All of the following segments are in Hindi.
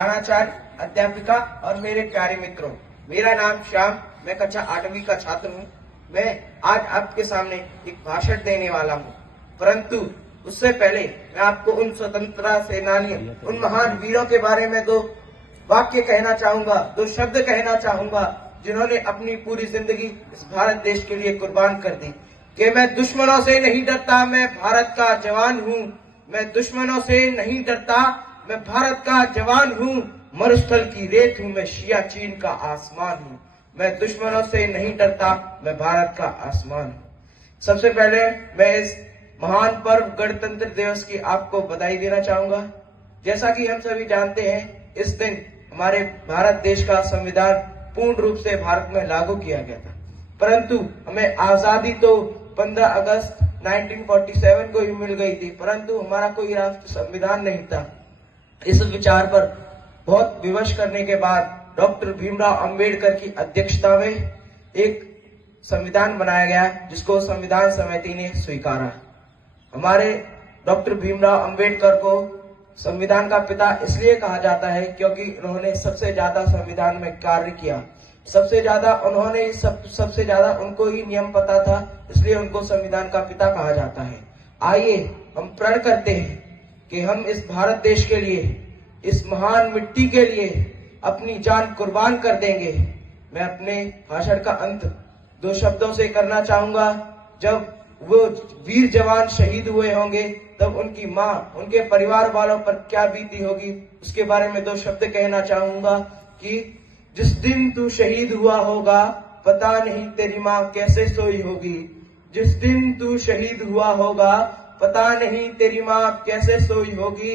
प्रधानाचार्य, अध्यापिका और मेरे प्यारे मित्रों, मेरा नाम श्याम, मैं कक्षा 8वीं का छात्र हूँ। मैं आज आपके सामने एक भाषण देने वाला हूँ, परंतु उससे पहले मैं आपको उन स्वतंत्रता सेनानियों, उन महान वीरों के बारे में दो वाक्य कहना चाहूंगा, दो शब्द कहना चाहूंगा, जिन्होंने अपनी पूरी जिंदगी इस भारत देश के लिए कुर्बान कर दी। कि मैं दुश्मनों से नहीं डरता, मैं भारत का जवान हूँ। मैं दुश्मनों से नहीं डरता, मैं भारत का जवान हूँ। मरुस्थल की रेत हूँ, मैं सियाचिन का आसमान हूँ। मैं दुश्मनों से नहीं डरता, मैं भारत का आसमान हूँ। सबसे पहले मैं इस महान पर्व गणतंत्र दिवस की आपको बधाई देना चाहूंगा। जैसा कि हम सभी जानते हैं, इस दिन हमारे भारत देश का संविधान पूर्ण रूप से भारत में लागू किया गया था, परंतु हमें आजादी तो 15 अगस्त 1947 को ही मिल गई थी, परंतु हमारा कोई राष्ट्र संविधान नहीं था। इस विचार पर बहुत विमर्श करने के बाद डॉक्टर भीमराव अंबेडकर की अध्यक्षता में एक संविधान बनाया गया, जिसको संविधान समिति ने स्वीकारा। हमारे डॉक्टर भीमराव अंबेडकर को संविधान का पिता इसलिए कहा जाता है क्योंकि उन्होंने सबसे ज्यादा संविधान में कार्य किया, सबसे ज्यादा उनको ही नियम पता था, इसलिए उनको संविधान का पिता कहा जाता है। आइए हम प्रण करते हैं कि हम इस भारत देश के लिए, इस महान मिट्टी के लिए अपनी जान कुर्बान कर देंगे। मैं अपने भाषण का अंत दो शब्दों से करना चाहूंगा। जब वो वीर जवान शहीद हुए होंगे, तब उनकी माँ, उनके परिवार वालों पर क्या बीती होगी, उसके बारे में दो शब्द कहना चाहूंगा कि जिस दिन तू शहीद हुआ होगा, पता नहीं तेरी माँ कैसे सोई होगी। जिस दिन तू शहीद हुआ होगा, पता नहीं तेरी माँ कैसे सोई होगी।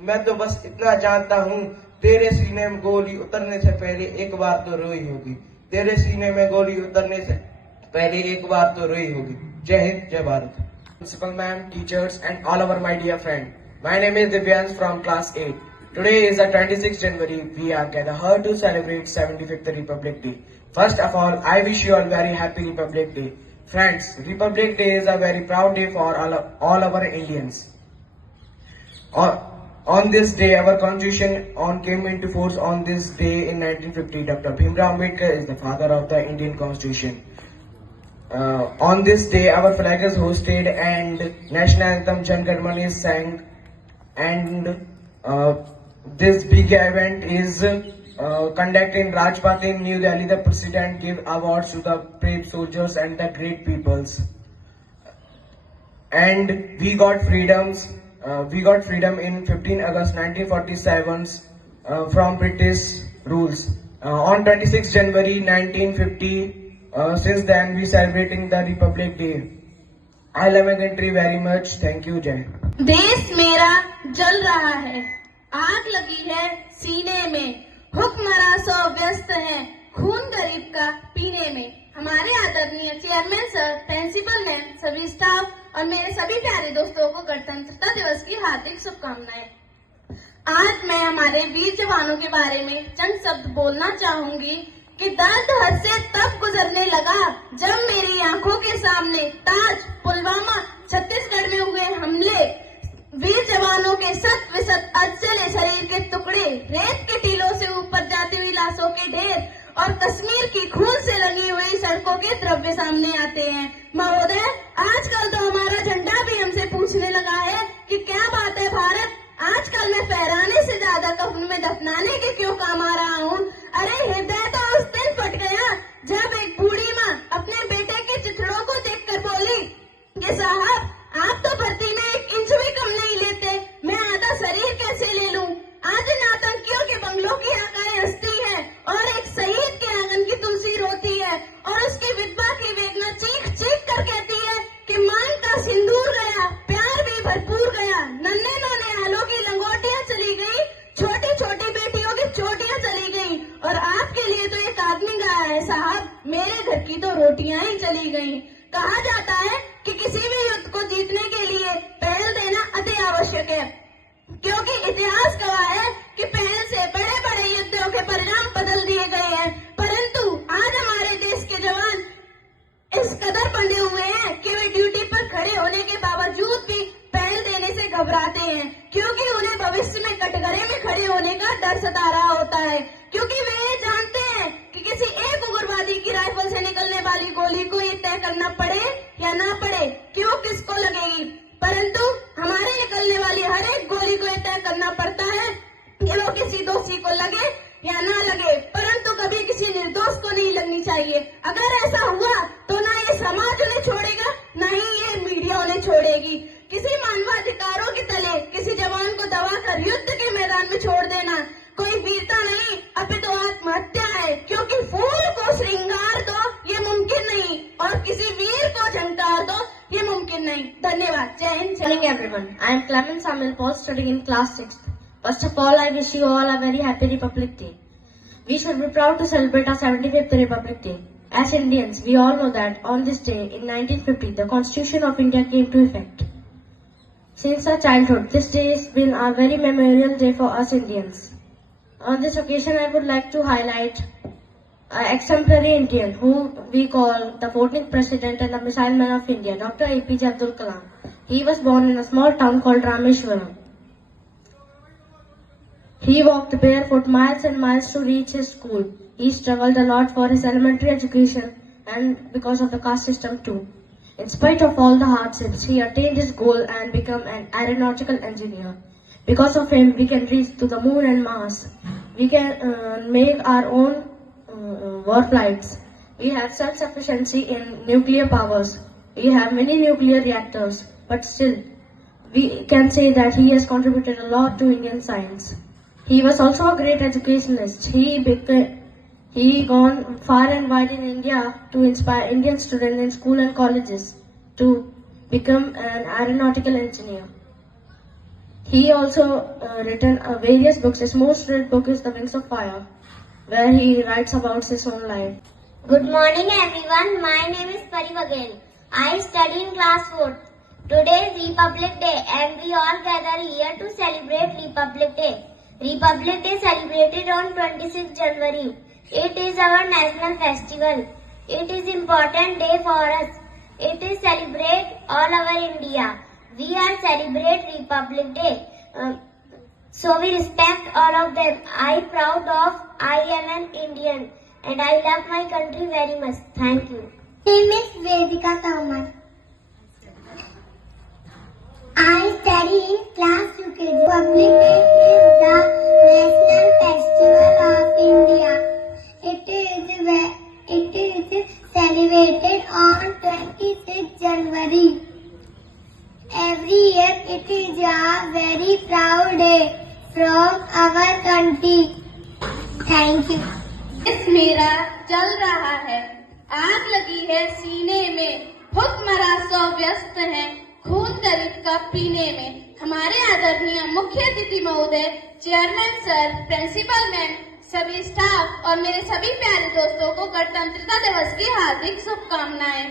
मैं तो बस इतना जानता हूँ, तेरे सीने में गोली उतरने से पहले एक बार तो रोई होगी। तेरे सीने में गोली उतरने से पहले एक बार तो रोई होगी। जय हिंद, जय Bharat. Principal ma'am, teachers and all over my dear friend. My name is Divyansh from class 8. Today is the 26th January. We are gathered here to celebrate 75th Republic Day. First of all, I wish you all very happy Republic Day. Friends, Republic Day is a very proud day for all our Indians. On this day, our constitution came into force on this day in 1950. Dr. Bhimrao Ambedkar is the father of the Indian constitution. On this day, our flag is hoisted and national anthem Jan Gan Man is sang. And this big event is conducted in Rajpath in New Delhi. The president gave awards to the brave soldiers and the great peoples. And we got freedoms. We got freedom in 15 August 1947 from British rules. On 26 January 1950, since then we celebrating the Republic Day. I love my country very much. Thank you, Jai. देश मेरा जल रहा है, आग लगी है सीने में, हुक्मरां सो व्यस्त है खून गरीब का पीने में। हमारे आदरणीय चेयरमैन सर, प्रिंसिपल मैम, सभी स्टाफ और मेरे सभी प्यारे दोस्तों को गणतंत्रता दिवस की हार्दिक शुभकामनाएं। आज मैं हमारे वीर जवानों के बारे में चंद शब्द बोलना चाहूंगी कि दर्द हद से तब गुजरने लगा जब मेरी आंखों के सामने ताज, पुलवामा, छत्तीसगढ़ में हुए हमले, वीर जवानों के शत विशत अचले शरीर के टुकड़े, रेत के टीलों से ऊपर जाती हुई लाशों के ढेर और कश्मीर की खून से रंगी हुई सड़कों के द्रव्य सामने आते हैं। महोदय, आजकल तो हमारा झंडा भी हमसे पूछने लगा है कि क्या बात है भारत, आजकल मैं फहराने से ज्यादा कफन में दफनाने के क्यों काम आ रहा हूँ। अरे हृदय तो उस दिन फट गया जब एक बूढ़ी माँ अपने बेटे के चिथड़ों को देखकर बोली कि साहब, आप तो भर्ती में 1 इंच भी कम नहीं लेते, मैं आधा शरीर कैसे ले लूं। आज इन आतंकियों के बंगलों की आकाएं हंसती है और एक शहीद के आंगन की तुलसी रोती है और उसकी विधवा की वेदना चीख चीख कर कहती है कि मान का सिंदूर गया, प्यार भी भरपूर गया, नन्हे नन्हे आलों की लंगोटियां चली गई, छोटी छोटी बेटियों की चोटियां चली गई और आपके लिए तो एक आदमी गया है साहब, मेरे घर की तो रोटियां ही चली गई। कहा जाता है कि किसी भी युद्ध को जीतने के लिए पहल देना अति आवश्यक है, क्योंकि इतिहास गवाह है कि पहल से बड़े बड़े युद्धों के परिणाम बदल दिए गए हैं। परंतु आज हमारे देश के जवान इस कदर बंधे हुए हैं कि वे ड्यूटी पर खड़े होने के बावजूद भी पहल देने से घबराते हैं, क्योंकि उन्हें भविष्य में कटघरे में खड़े होने का डर सता रहा होता है, क्योंकि वे ये जानते हैं कि किसी एक उग्रवादी की राइफल से निकलने वाली गोली को ये तय करना पड़े या ना पड़े क्यों किसको लगेगी, परंतु हमारे निकलने वाली हर एक गोली को ये तय करना पड़ता है कि वो किसी दोषी को लगे या ना लगे, परंतु कभी किसी निर्दोष को नहीं लगनी चाहिए। अगर ऐसा हुआ तो ना ये समाज उन्हें छोड़ेगा, ना ही ये मीडिया उन्हें छोड़ेगी। किसी मानवाधिकारों के तले किसी जवान को दबाकर युद्ध के मैदान में छोड़ देना कोई वीरता नहीं, अपितु आत्महत्या है, क्योंकि फूल को श्रृंगार दो ये मुमकिन नहीं और किसी वीर को झंकार दो ये मुमकिन नहीं। धन्यवाद। जय Hind. Good morning everyone. I am Clement Samuel Paul, studying in class 6th. First of all, I wish you all a very happy Republic Day. We should be proud to celebrate our 75th Republic Day. As Indians, we all know that on this day in 1950, the Constitution of India came to effect. Since our childhood, this day has been a very memorial day for us Indians. On this occasion, I would like to highlight an exemplary Indian who we call the 14th President and the Missile Man of India, Dr. APJ Abdul Kalam. He was born in a small town called Rameshwaram. He walked barefoot miles and miles to reach his school. He struggled a lot for his elementary education and because of the caste system too. In spite of all the hardships, he attained his goal and became an aeronautical engineer. Because of him, we can reach to the moon and Mars. We can make our own war flights. We have self-sufficiency in nuclear powers. We have many nuclear reactors, but still, we can say that he has contributed a lot to Indian science. He was also a great educationist. He gone far and wide in India to inspire Indian students in school and colleges to become an aeronautical engineer. He also written various books. His most read book is The Wings of Fire, where he writes about his own life. Good morning everyone. My name is Pari Baghel. I study in class 4th. Today is Republic Day and we all gather here to celebrate Republic Day. Republic Day celebrated on 26 January. It is our national festival. It is important day for us. It is celebrate all over India. We are celebrate Republic Day. So we respect all of them. I proud of I am an Indian and I love my country very much. Thank you. My name is Vedika Kamar. I study in class UKG. Republic Day is the national festival of India. It is celebrated on 26 January. Every year it is a very proud day from our country. Thank you. देश मेरा जल रहा है, आग लगी है सीने में, हुक्मरां सौ व्यस्त हैं खून गरीब का पीने में। हमारे आदरणीय मुख्य अतिथि महोदय, चेयरमैन सर, प्रिंसिपल मैम, सभी स्टाफ और मेरे सभी प्यारे दोस्तों को गणतंत्रता दिवस की हार्दिक शुभकामनाएं।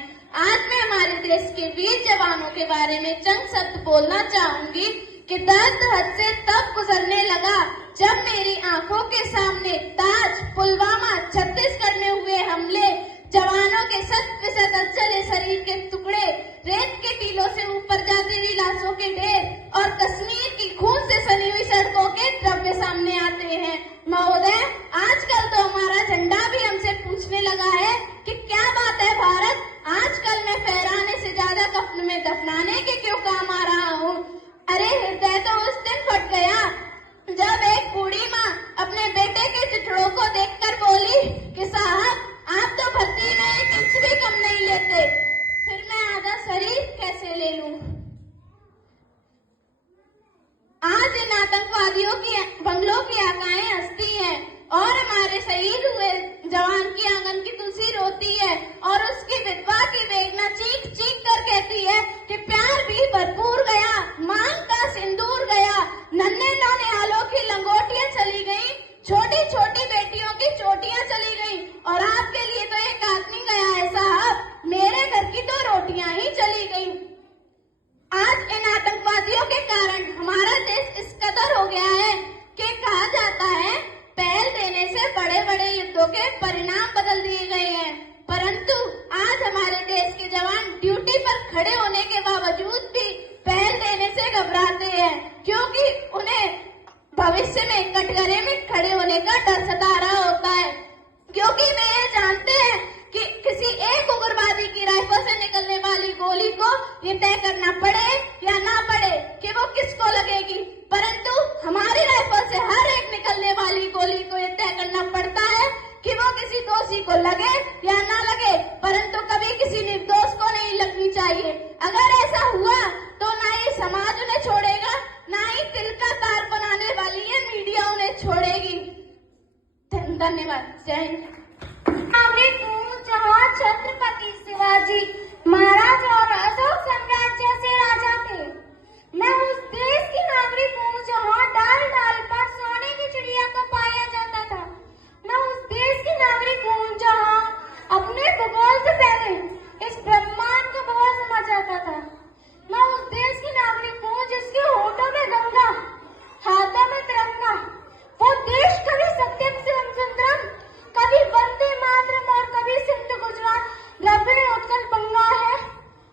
आज मैं हमारे देश के वीर जवानों के बारे में चंद शब्द बोलना चाहूंगी कि दर्द हद से तब गुजरने लगा जब मेरी आंखों के सामने ताज, पुलवामा, छत्तीसगढ़ में हुए हमले, जवानों के शत जले शरीर के टुकड़े, रेत के टीलों से ऊपर जाती हुई लाशों के ढेर और कश्मीर की खून से सनी हुई सड़कों के द्रव्य सामने आते हैं। महोदय, आजकल तो हमारा झंडा भी हमसे पूछने लगा है कि क्या बात है भारत, आजकल मैं फहराने से ज्यादा कफन में दफनाने के क्यों काम आ रहा हूँ। अरे हृदय तो उस दिन फट गया जब एक बूढ़ी माँ अपने बेटे के चिथड़ों को देखकर बोली कि साहब आप तो भर्ती में कुछ भी कम नहीं लेते, फिर मैं आधा शरीर कैसे ले लूं। आज इन आतंकवादियों की बंगलों की आकाएं हंसती हैं और हमारे शहीद हुए जवान की आंगन की तुलसी रोती है और उसकी विधवा की बेगना चीख चीख कर कहती है कि प्यार भी भरपूर गया, मांग का सिंदूर गया, नन्हे नौनिहालों की लंगोटियां चली गई, छोटी छोटी बेटियों की चोटियां चली गई और आपके लिए तो एक आदमी गया है साहब, मेरे घर की तो रोटियां ही चली गई। आज इन आतंकवादियों के कारण हमारा देश इस कदर हो गया है कि कहा जाता है पहल देने से बड़े बड़े युद्धों के परिणाम बदल दिए गए हैं, परंतु आज हमारे देश के जवान ड्यूटी पर खड़े होने के बावजूद भी पहल देने से घबरा भविष्य में कटघरे में खड़े होने का डर सता रहा होता है, क्योंकि वे ये जानते हैं कि किसी एक उग्रवादी की राइफल से निकलने वाली गोली को ये तय करना पड़े या ना पड़े कि वो किसको लगेगी, परंतु हमारी राइफल से हर एक निकलने वाली गोली को ये तय करना पड़ता है कि वो किसी दोषी को लगे या ना लगे, परंतु कभी किसी निर्दोष को नहीं लगनी चाहिए। अगर ऐसा हुआ तो ना ही समाज उन्हें छोड़ेगा, ना ही तिल का तार बनाने वाली ये मीडिया उन्हें छोड़ेगी। धन्यवाद। जय हिंद। नागरिक हूँ जहाँ छत्रपति शिवाजी महाराज और अशोक साम्राज्य से राजा थे। मैं उस देश की नागरिक हूँ जहाँ डाल डाल पर सोने की चिड़िया को पाया जाता था। मैं उस देश की नागरिक हूँ जहाँ अपने भूगोल से पहले इस ब्रह्मांड का भूगोल समझ जाता था। मैं उस देश की नागरिक हूँ जिसके होठों में गंगा, हाथों में तिरंगा। वो देश कभी सत्यम शिवम सुंदरम, कभी वंदे मातरम और कभी सिंधु गुजरात द्रविड़ उत्कल बंगा है।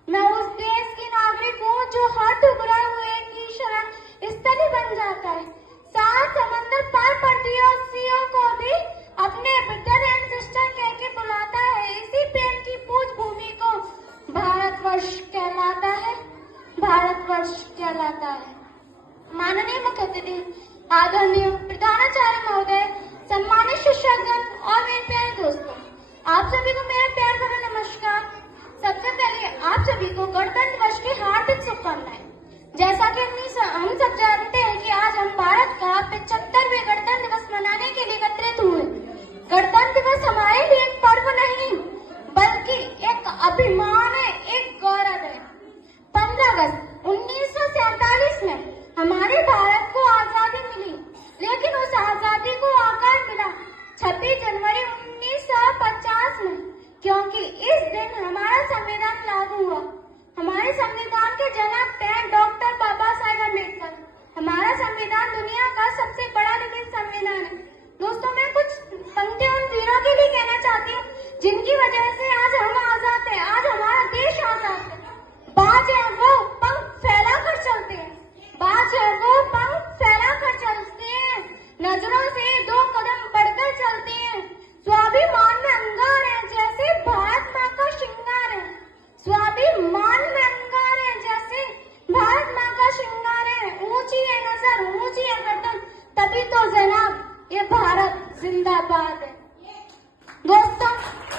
मैं उस देश की नागरिक हूँ जो हर टुकड़े हुए की शरण स्थली बन जाता है। सात समंदर पार परदेशियों को भी अपने ब्रदर एंड सिस्टर कह के बुलाता है। इसी प्रेम की पूज भूमि को भारतवर्ष कहलाता है, भारतवर्ष कहलाता है। माननीय मुख्य अतिथि, आदरणीय प्रधानाचार्य महोदय, सम्मानित शिक्षकगण और मेरे प्यारे दोस्तों, आप सभी को मेरा प्यार भरा नमस्कार। सबसे पहले आप सभी को गणतंत्र दिवस की हार्दिक शुभकामनाएं। जैसा कि हम सब जानते हैं कि आज हम भारत का 75वें गणतंत्र दिवस मनाने के लिए एकत्रित हुए। गणतंत्र दिवस हमारे लिए एक पर्व नहीं बल्कि एक अभिमान है, एक गौरव है। 15 अगस्त 1947 में हमारे भारत को आजादी मिली, लेकिन उस आजादी को आकार मिला 26 जनवरी 1950 में, क्योंकि इस दिन हमारा संविधान लागू हुआ। हमारे संविधान के जनक थे डॉक्टर बाबा साहेब अम्बेडकर। हमारा संविधान दुनिया का सबसे बड़ा लिखित संविधान है। दोस्तों, मैं कुछ पंक्तियां उन वीरों के लिए कहना चाहती हूँ जिनकी वजह से आज हम आजाद हैं, आज हमारा देश आजाद है। बाज है वो पंख फैला कर चलते हैं, बाज है वो पंख फैला कर चलते हैं, नजरों से 2 कदम बढ़कर चलते हैं, स्वाभिमान में अंगार है जैसे भारत माँ का श्रृंगार है, स्वाभिमान में अंगार है जैसे भारत माँ का श्रृंगार है। ऊंची है नजर, ऊंची है गर्दन, तभी तो जनाब ये भारत जिंदाबाद है। दोस्तों,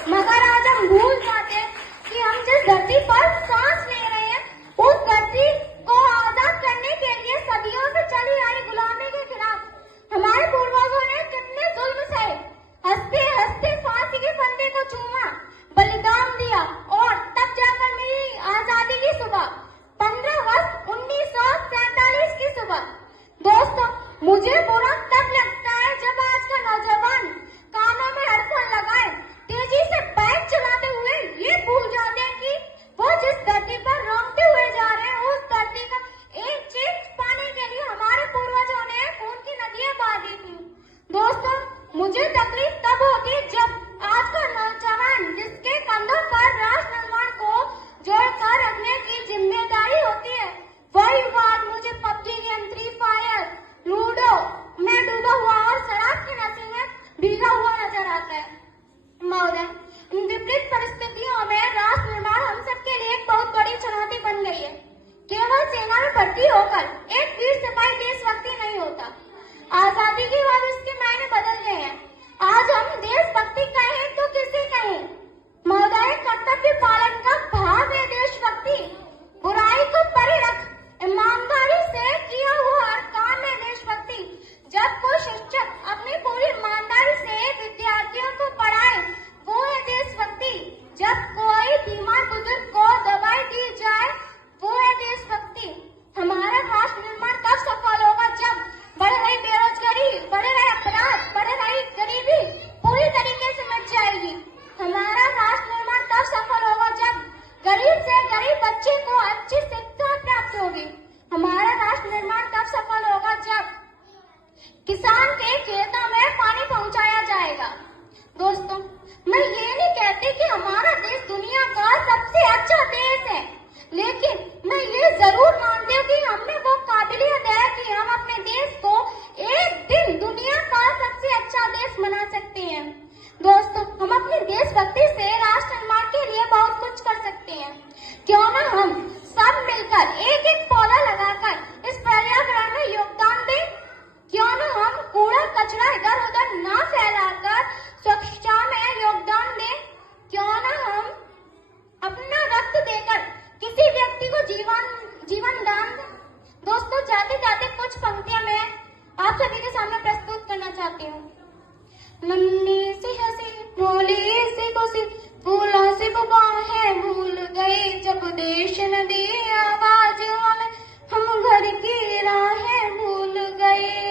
मगर आज हम भूल जाते हैं कि हम जिस धरती पर सांस ले रहे हैं उस धरती को आजाद करने के लिए सदियों से चली आई गुलामी के खिलाफ हमारे पूर्वजों ने कितने जुल्म सहे, हंसते हंसते फांसी के फंदे को चूमा, बलिदान दिया और तब जाकर मिली आजादी की सुबह, 15 अगस्त 1947 की सुबह। दोस्तों, मुझे बुरा तब लगता है जब आज का नौजवान कानों में हेडफोन लगाए तेजी से बाइक चलाते हुए ये भूल जाते हैं कि वो जिस धरती पर रोंगते हुए जा रहे हैं उस धरती का एक चीज पाने जाते जाते कुछ पंक्तियां मैं आप सभी के सामने प्रस्तुत करना चाहती हूँ। नन्ही सी हंसी भोली सी खुशी फूलों से बाहें भूल गई, जब देश न दी आवाज हमें हम घर की राहें भूल गए।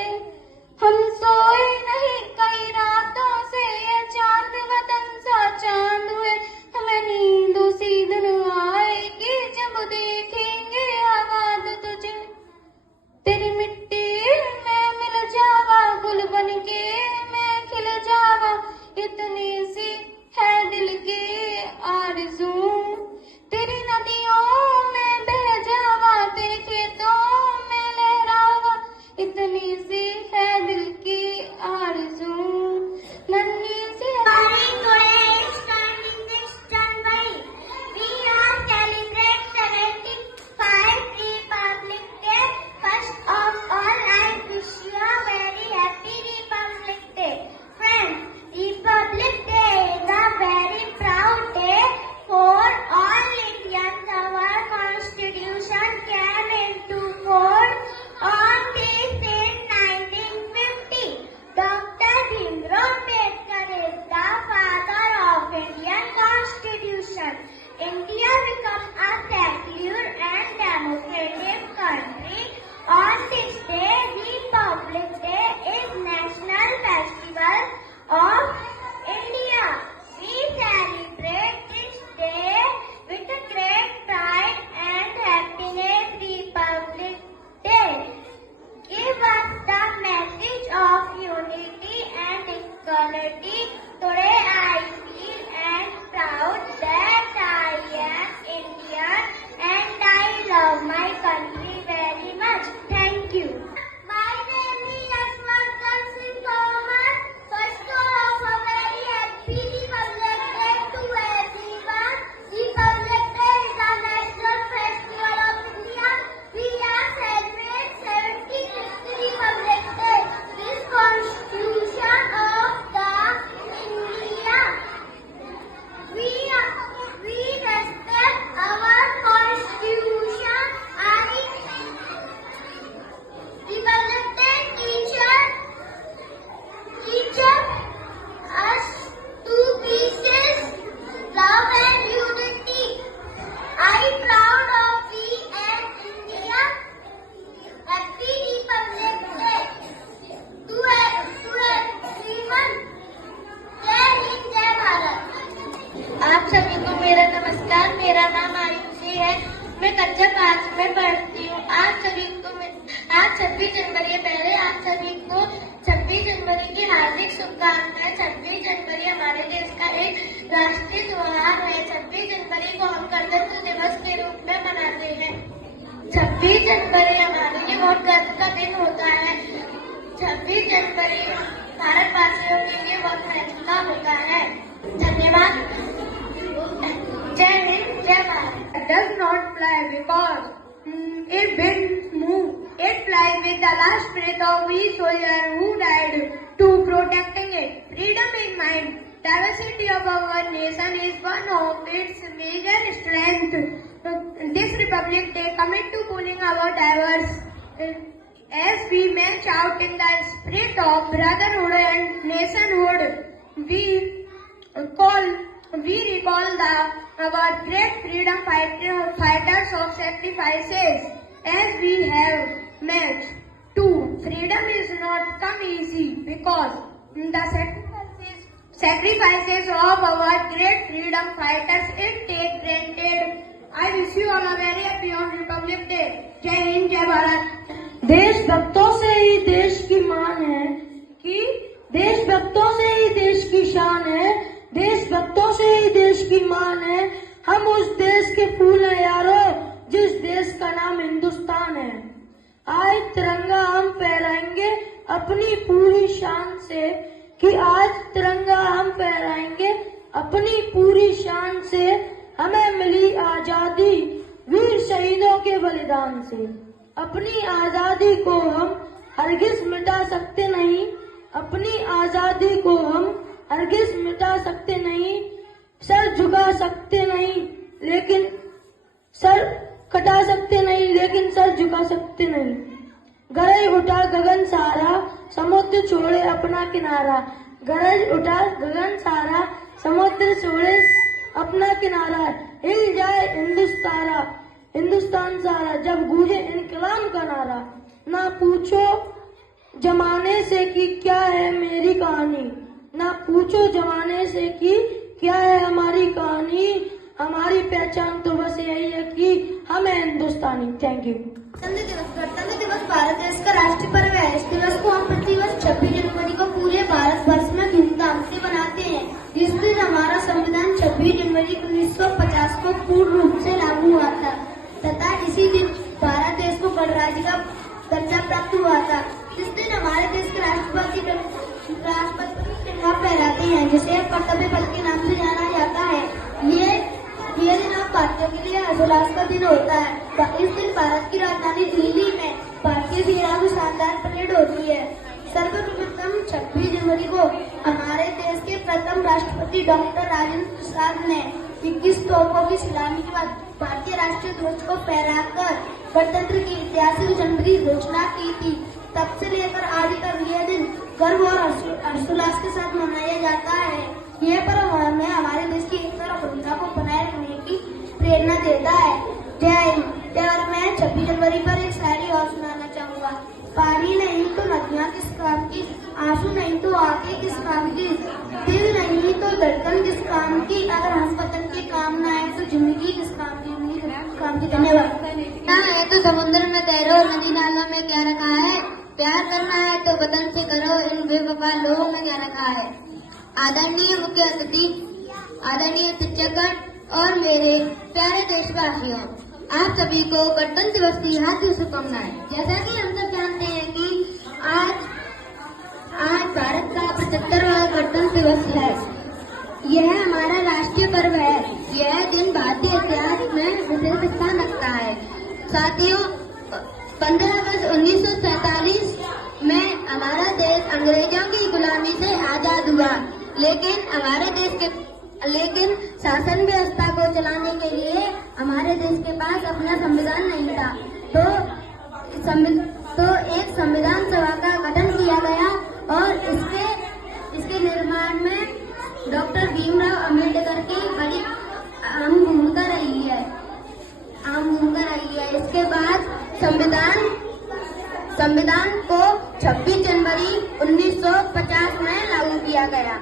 हम सोए नहीं कई रातों से, ये चांद वतन सा चांद हुए, हमें नींद उसी दिन आएगी जब देखेंगे आबाद तुझे। तेरी मिट्टी में मिल जावा, गुल बन के मैं खिल जावा, इतनी सी है दिल की आरज़ू। तेरी नदियों में बह जावा, तेरे खेतों में लहरावा, इतनी सी है दिल की आरज़ू। नन्ही सी Republic Day is a very proud day for all Indians. Our Constitution came into force on this date 1950. Dr. Bhimrao Ambedkar is the father of Indian Constitution. India becomes a secular and democratic country. On this day, Republic Day is National Festival of India. We celebrate this day with great pride and happiness. Republic Day give us the message of unity and equality. Today I feel and proud that I am Indian and I love my country very much. Thank you. My name is Yashwardhan Singh Thomas. First of all, a very happy Republic Day to everyone. Republic Day is a national festival of India. We are celebrating 76th Republic Day. This Constitution of the India. We respect our Constitution. Republic Day teach us to pieces, love and unity. I proud of we and India. Happy Republic Day to everyone. जय हिंद जय भारत। आप सभी को मेरा नमस्कार। मेरा नाम आयुषी है, मैं कक्षा 5 में पढ़ती हूँ। आज 26 जनवरी पहले आप सभी को 26 जनवरी की हार्दिक शुभकामनाएं। 26 जनवरी हमारे देश का एक राष्ट्रीय त्योहार है। 26 जनवरी को हम गणतंत्र दिवस के रूप में मनाते हैं। 26 जनवरी हमारे लिए बहुत गर्व का दिन होता है। 26 जनवरी भारतवासियों के लिए बहुत महत्व का होता है। धन्यवाद। जय हिंद जय Bharat. Does not fly because it winds move. It flies with the last breath of each soldier who died to protecting it. Freedom in mind. Diversity of our nation is one of its major strengths. This Republic Day commit to pulling our diverse as we march out in the spirit of brotherhood and nationhood. We recall our great freedom fighters of sacrifices as we have met too. Freedom is not come easy because the sacrifices of our great freedom fighters it take granted. I wish you all a very happy on Republic Day. जय हिंद जय भारत। देशभक्तों से ही देश की मान है कि देशभक्तों से ही देश की शान है, देशभक्तों से ही देश की मान है। हम उस देश के फूल हैं यारो, जिस देश का नाम हिंदुस्तान है। आज तिरंगा हम फहराएंगे अपनी पूरी शान से, कि आज तिरंगा हम फहराएंगे अपनी पूरी शान से। हमें मिली आजादी वीर शहीदों के बलिदान से। अपनी आजादी को हम हरगिज मिटा सकते नहीं, अपनी आजादी को हम हरगिज मिटा सकते नहीं। सर झुका सकते नहीं लेकिन सर कटा सकते नहीं, लेकिन सर झुका सकते नहीं। गरज उठा गगन सारा, समुद्र छोड़े अपना किनारा। गरज उठा गगन सारा, समुद्र छोड़े अपना किनारा। हिल जाए हिंदुस्तान सारा, जब गूंजे इनकलाब का नारा। ना पूछो जमाने से कि क्या है मेरी कहानी, ना पूछो जमाने से कि क्या है हमारी कहानी। हमारी पहचान तो बस यही है कि हम हैं हिंदुस्तानी। Thank you. गणतंत्र दिवस भारत देश का राष्ट्रीय पर्व है। इस दिवस को हम प्रतिवर्ष 26 जनवरी को पूरे भारत वर्ष में धूमधाम से मनाते हैं। इस दिन हमारा संविधान 26 जनवरी 1950 को पूर्ण रूप से लागू हुआ था तथा इसी दिन भारत देश को गणराज्य का दर्जा प्राप्त हुआ था। इस दिन हमारे देश के राष्ट्रपति तिरंगा फहराते हैं, जिसे कर्तव्य पथ के नाम से जाना जाता है। ये दिन आप भारतीयों के लिए हर्षोल्लास का दिन होता है। इस दिन भारत की राजधानी दिल्ली में भारतीय सेना की शानदार परेड होती है। सर्वप्रथम 26 जनवरी को हमारे देश के प्रथम राष्ट्रपति डॉक्टर राजेंद्र प्रसाद ने 21 तोपों की सलामी के बाद भारतीय राष्ट्रीय ध्वज को फहराकर गणतंत्र की ऐतिहासिक जनवरी घोषणा की थी। तब से लेकर आज तक यह दिन गर्व और हर्षोल्लास के साथ मनाया जाता है। यह पर्व हमें हमारे देश की एकता और अखंडता को बनाए रखने की प्रेरणा देता है। जय हिंद। और मैं 26 जनवरी पर एक शायरी और सुनाना चाहूँगा। पानी नहीं तो नदियाँ किस काम की, आंसू नहीं तो आंखें किस काम की, दिल नहीं तो धड़कन किस काम की, अगर हम वतन के काम न आए तो जिंदगी किस काम की, काम की। धन्यवाद। ना है तो समुद्र में तैरो, नदी नालों में क्या रखा है, प्यार करना है तो वतन से करो, इन बेवफा लोगों में क्या रखा है। आदरणीय मुख्य अतिथि, आदरणीय शिक्षकगण और मेरे प्यारे देशवासियों, आप सभी को गणतंत्र दिवस की हार्दिक शुभकामनाएं। जैसा कि हम सब जानते हैं कि आज भारत का 75वां गणतंत्र दिवस है। यह हमारा राष्ट्रीय पर्व है। यह दिन भारतीय इतिहास में विशेष स्थान रखता है। साथियों, 15 अगस्त 1947 में हमारा देश अंग्रेजों की गुलामी से आजाद हुआ, लेकिन शासन व्यवस्था को चलाने के लिए हमारे देश के पास अपना संविधान नहीं था। तो एक संविधान सभा का गठन किया गया और इसके निर्माण में डॉक्टर भीमराव अम्बेडकर की बड़ी अहम भूमिका रही है। इसके बाद संविधान को 26 जनवरी 1950 में लागू किया गया।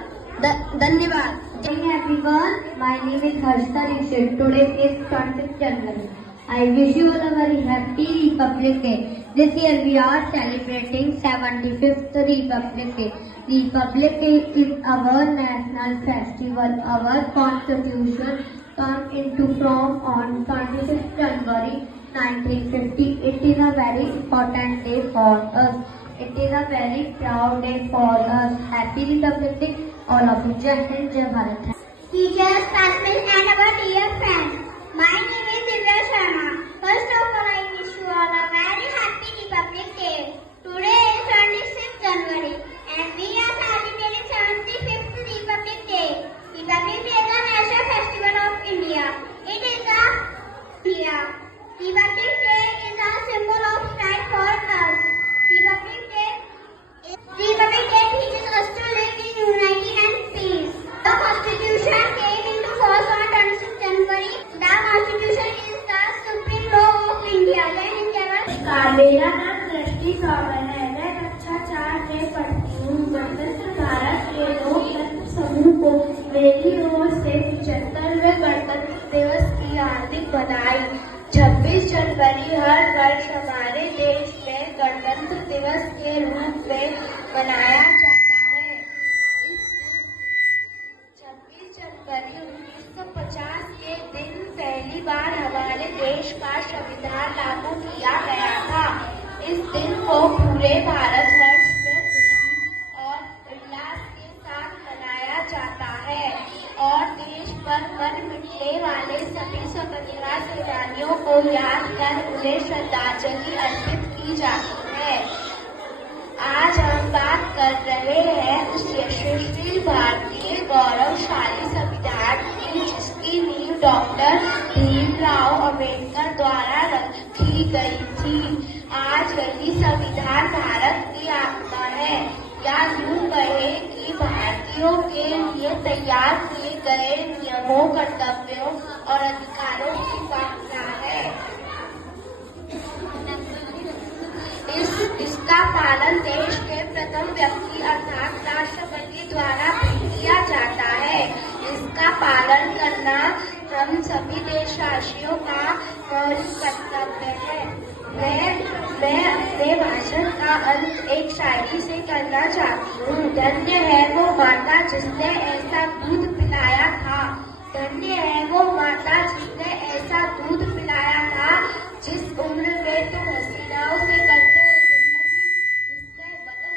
धन्यवाद। Hey everyone, my name is Harshita Dixit. Today is 26 January. I wish you all a very happy Republic Day. This year we are celebrating 75th Republic Day. Republic Day is our national festival. Our constitution came into form on 26 January 1950. It is a very important day for us. It is a very proud day for us. Happy Republic Day, all of you. Jai Hind, Jai Bharat. Teachers, classmates and our dear friends. My name is Divya Sharma. First of all, I wish you all a very happy Republic Day. Today is 26th January and we are celebrating 75th Republic Day. Republic Day is a national festival of India. It is a India. Republic Day is a symbol of pride for us. Republic Day teaches us to live in unity and peace. The Constitution came into force on 26 January. The Constitution is the supreme law of India. मेरा नाम दृष्टि सावर है। मैं कक्षा 4 में पढ़ती हूँ। गणतंत्र भारत के लोकतंत्र समूह को मेरी ओर से 75वें गणतंत्र दिवस की हार्दिक बधाई। 26 जनवरी हर वर्ष हमारे देश में गणतंत्र दिवस के रूप में मनाया जाता है। इस दिन 26 जनवरी 1950 के दिन पहली बार हमारे देश का संविधान लागू किया गया था। इस दिन को पूरे भारतवर्ष में खुशी और उल्लास के साथ मनाया जाता है और देश पर मर मिटने वाले सभी स्वतंत्रता सेनानियों को याद कर उन्हें श्रद्धांजलि अर्पित की जाती है। आज हम बात कर रहे हैं उस यशस्वी भारतीय गौरवशाली संविधान की, जिसकी नींव डॉक्टर भीमराव अम्बेडकर द्वारा रखी गई थी। आज यही संविधान भारत की आत्मा है। या यूं कहे कि भारतीयों के लिए तैयार किए गए नियमों, कर्तव्यों और अधिकारों की वार्ता है। इसका पालन देश के प्रथम व्यक्ति अर्थात राष्ट्रपति द्वारा भी किया जाता है। इसका पालन करना हम सभी देशवासियों का मौलिक कर्तव्य है। मैं अपने भाषण का अंत एक शायरी से करना चाहती हूँ। धन्य है वो माता जिसने ऐसा दूध पिलाया था। धन्य है वो माता जिसने ऐसा दूध पिलाया था। जिस उम्र में तुम हसीनाओं से करते हो जिंदगी, उसने वतन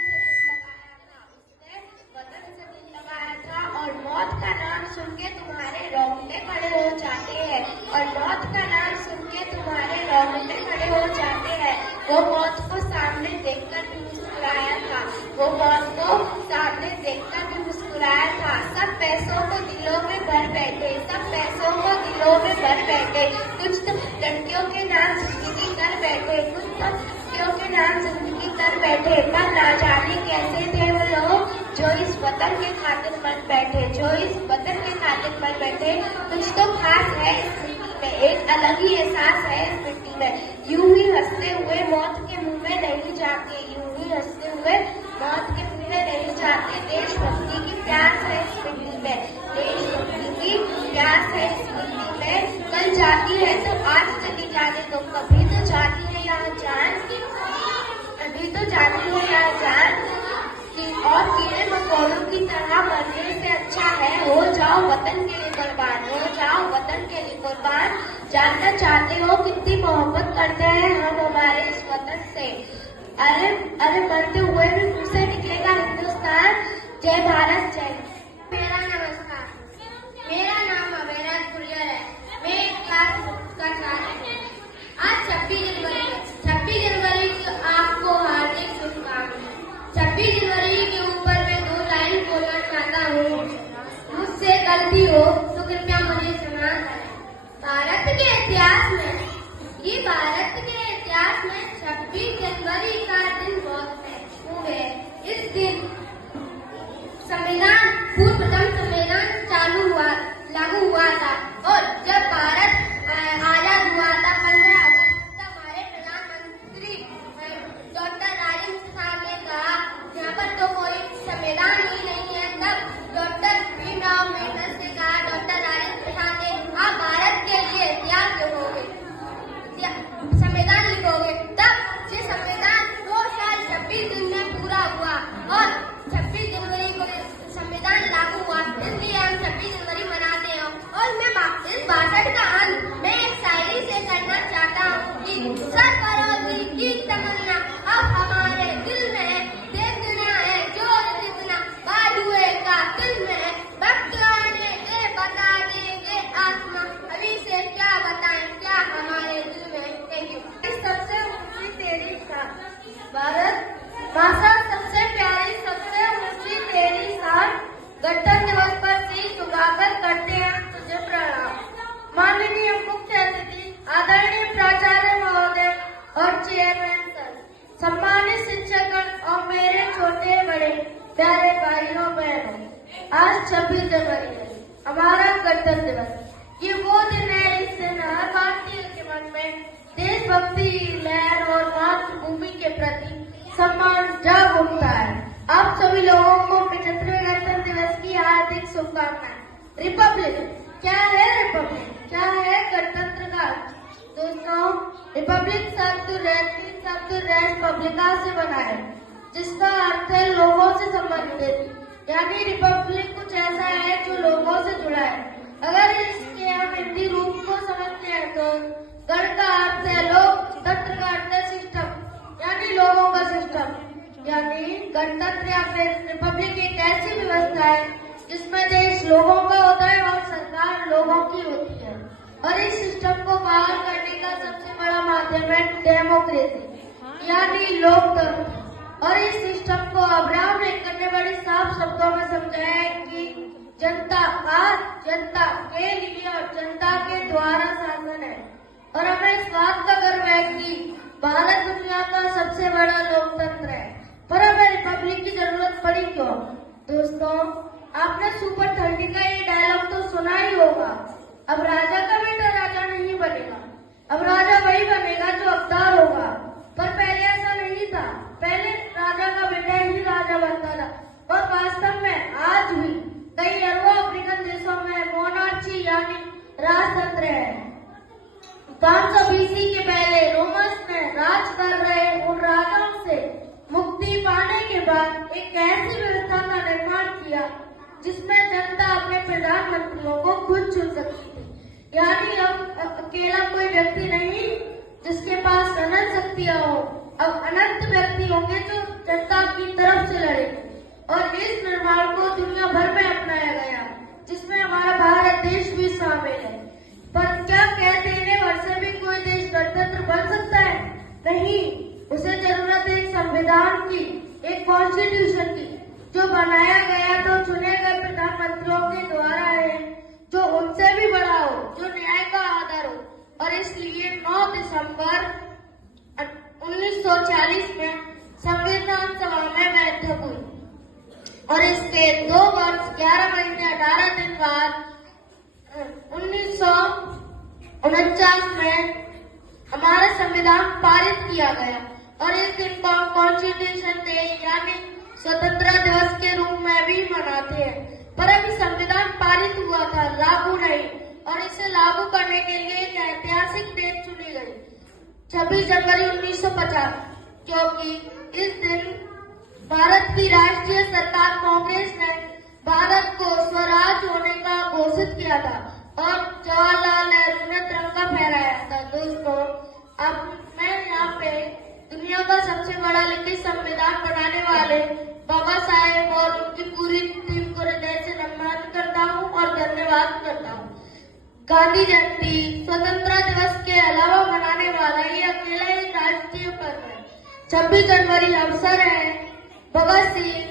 से दिल लगाया था। और मौत का नाम सुन के तुम्हारे रोंगटे खड़े हो जाते हैं। और मौत का नाम सुन के तुम्हारे रोंगटे खड़े हो जाते हैं। वो मौत को सामने देखकर भी मुस्कुराया था। वो मौत को सामने देखकर भी मुस्कुराया था। सब पैसों को दिलों में भर बैठे, सब पैसों को दिलों में भर बैठे। कुछ तो लड़कियों के नाम जिंदगी कर बैठे, कुछ तो लड़कियों के नाम जिंदगी कर बैठे। पर ना जाने कैसे थे वो लोग जो इस वतन के खातिर मर बैठे, जो इस वतन के खातिर मर बैठे। कुछ तो खास है इस मिट्टी में, एक अलग ही एहसास है इस मिट्टी में। यूं ही हंसते हुए मौत के मुंह में नहीं जाते, यूं ही हंसते हुए मौत के मुंह में नहीं जाते। देशभक्ति की प्यास है इस मिट्टी में, देशभक्ति की प्यास है इस मिट्टी में। कल जाती है तो आज चली जाने दो, कभी तो जाती है यहाँ जान, कभी तो जाती है यहाँ जान। और कीड़े मकोड़ों की तरह मरने से अच्छा है हो जाओ वतन के लिए कुर्बान, हो जाओ वतन के लिए कुर्बान। जानना चाहते हो कितनी मोहब्बत करते हैं हम हमारे इस वतन से। अरे मरते हुए भी मुझ से निकलेगा हिंदुस्तान। जय भारत जय। मेरा नमस्कार, मेरा नाम अवेरा गुर्जर है। मैं क्लास का छात्र हूँ। आज 26 जनवरी है। 26 जनवरी की आपको हार्दिक शुभकामनाएं। 26 जनवरी के ऊपर मैं 2 लाइन बोलना चाहता हूँ। मुझसे गलती हो तो कृपया मुझे सुना करें। भारत के इतिहास में, ये भारत के इतिहास में 26 जनवरी का दिन बहुत महत्वपूर्ण है। इस दिन संविधान, प्रथम संविधान लागू हुआ था। और जब भारत आजाद हुआ था 15 अगस्त, तब हमारे प्रधानमंत्री डॉक्टर राजेंद्र प्रसाद ने कहा यहाँ पर तो कोई संविधान ही नहीं है। तब डॉक्टर भीमराव अम्बेडकर से कहा, डॉक्टर राजेंद्र प्रसाद ने, आप भारत के लिए इतिहास लिखोगे, संविधान लिखोगे। तब ये संविधान 2 साल 26 दिन में पूरा हुआ और 26 जनवरी को संविधान लागू हुआ। इसलिए हम 26 जनवरी मनाते हैं। और मैं इस भाषण का अंत मैं एक शायरी से करना चाहता हूँ कि सरफरोशी की तमन्ना अब हमारे दिल में है। देखना है जोर जितना बाजुए का दिल में है। वक्त आने दे बता देंगे आत्मा, अभी से क्या बताएं क्या हमारे दिल में है। Thank you. सबसे ऊंची तेरी शान भारत भाषा, सबसे प्यारी सबसे ऊंची तेरी शान। गणतंत्र दिवस पर शीश उगाकर करते हैं तुझे प्रणाम। माननीय मुख्य अतिथि, आदरणीय प्राचार्य महोदय और चेयरमैन सर, सम्मानित शिक्षकगण और मेरे छोटे बड़े प्यारे भाइयों बहनों, आज 26 जनवरी है, हमारा गणतंत्र दिवस। ये वो दिन है, इस दिन हर भारतीय के मन में देशभक्ति लहर और मातृभूमि के प्रति सम्मान जाग उठता है। आप सभी लोगों को 75वें गणतंत्र दिवस की हार्दिक शुभकामनाएं। रिपब्लिक क्या है? रिपब्लिक क्या है? गणतंत्र का दोस्तों, रिपब्लिक शब्द रेस्ट पब्लिका से बना है, जिसका अर्थ है लोगों से संबंधित। यानी रिपब्लिक कुछ ऐसा है जो लोगों से जुड़ा है। अगर इसके हम हिंदी रूप को समझते हैं तो गण का अर्थ है लोग, तंत्र का अर्थ है सिस्टम, यानी लोगों का सिस्टम। यानी गणतंत्र या फिर रिपब्लिक एक ऐसी व्यवस्था है जिसमें देश लोगों का होता है और सरकार लोगों की होती है। और इस सिस्टम को बहाल करने का सबसे बड़ा माध्यम है डेमोक्रेसी यानी लोकतंत्र। और इस सिस्टम को अब्राहम लिंकन ने बड़ी साफ शब्दों में समझाया है कि जनता के लिए और जनता के द्वारा शासन है। और हमें इस बात का गर्व है कि भारत दुनिया का सबसे बड़ा लोकतंत्र है, पर हमें रिपब्लिक की जरूरत पड़ी क्यों? दोस्तों, आपने सुपर 30 का ये डायलॉग तो सुना ही होगा। अब राजा का बेटा राजा नहीं बनेगा, अब राजा वही बनेगा जो हकदार होगा। पर पहले ऐसा नहीं था, पहले राजा का बेटा ही राजा बनता था। और वास्तव में आज भी कई अरबों अफ्रीकन देशों में मोनार्ची यानी राजतंत्र है। 500 BC के पहले रोमन्स ने राज कर रहे उन राजाओं से मुक्ति पाने के बाद एक ऐसी व्यवस्था का निर्माण किया जिसमें जनता अपने प्रधानमंत्रियों को खुद चुन सकती थी। यानी अब अकेला कोई व्यक्ति नहीं जिसके पास अनंत शक्तियां हो, अब अनंत व्यक्ति होंगे जो जनता की तरफ से लड़ेंगे। और इस निर्माण को दुनिया भर में अपनाया गया, जिसमें हमारा भारत देश भी शामिल है। पर क्या कहते हैं वर्ष भी कोई देश गणतंत्र बन सकता है? नहीं, उसे जरूरत है एक संविधान की, एक कॉन्स्टिट्यूशन की, जो बनाया गया तो चुने गए प्रधानमंत्रियों के द्वारा है, जो उनसे भी बड़ा हो, जो न्याय का आधार हो। और इसलिए 9 दिसंबर 1940 में संविधान सभा में बैठक हुई और इसके 2 वर्ष 11 महीने 18 दिन बाद 1949 में हमारा संविधान पारित किया गया। और इस दिन को कॉन्स्टिट्यूशन डे यानी स्वतंत्रता दिवस के रूप में भी मनाते हैं। पर अभी संविधान पारित हुआ था, लागू नहीं, और इसे लागू करने के लिए एक ऐतिहासिक डेट चुनी गई, 26 जनवरी 1950, क्योंकि इस दिन भारत की राष्ट्रीय सरकार कांग्रेस ने भारत को स्वराज होने का घोषित किया था और जवाहरलाल नेहरू ने तिरंगा फहराया था। दोस्तों, अब मैं यहाँ पे दुनिया का सबसे बड़ा लिखित संविधान बनाने वाले बाबा साहेब और उनकी पूरी टीम को हृदय से नमन करता हूँ और धन्यवाद करता हूँ। गांधी जयंती स्वतंत्रता दिवस के अलावा मनाने वाला ये अकेला ही राष्ट्रीय पर्व है। 26 जनवरी अवसर है भगत सिंह,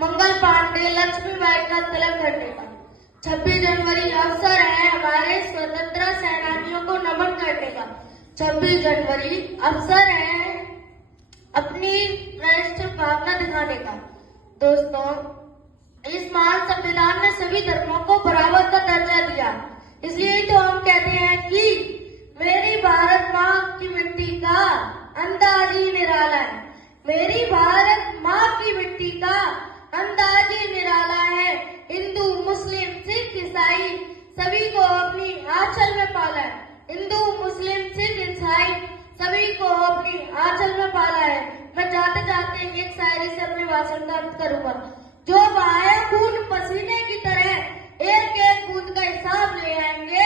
मंगल पांडे, लक्ष्मीबाई का तिलक करने का। 26 जनवरी अवसर है हमारे स्वतंत्रता सेनानियों को नमन करने का। 26 जनवरी अवसर है अपनी राष्ट्र भावना दिखाने का। दोस्तों, इस महान संविधान ने सभी धर्मों को बराबर का दर्जा दिया, इसलिए तो हम कहते हैं कि मेरी भारत माँ की मिट्टी का अंदाज ही निराला है। मेरी भारत माँ की मिट्टी का अंदाज ही निराला है। हिंदू, मुस्लिम, सिख, ईसाई सभी को अपनी आंचल में पाला है। हिंदू, मुस्लिम, सिख, ईसाई सभी को अपनी आंचल में पाला है। मैं जाते जाते एक शायरी से अपने भाषण का अंत करूंगा। जो बहाए खून पसीने की तरह एक एक बूंद का हिसाब ले आएंगे,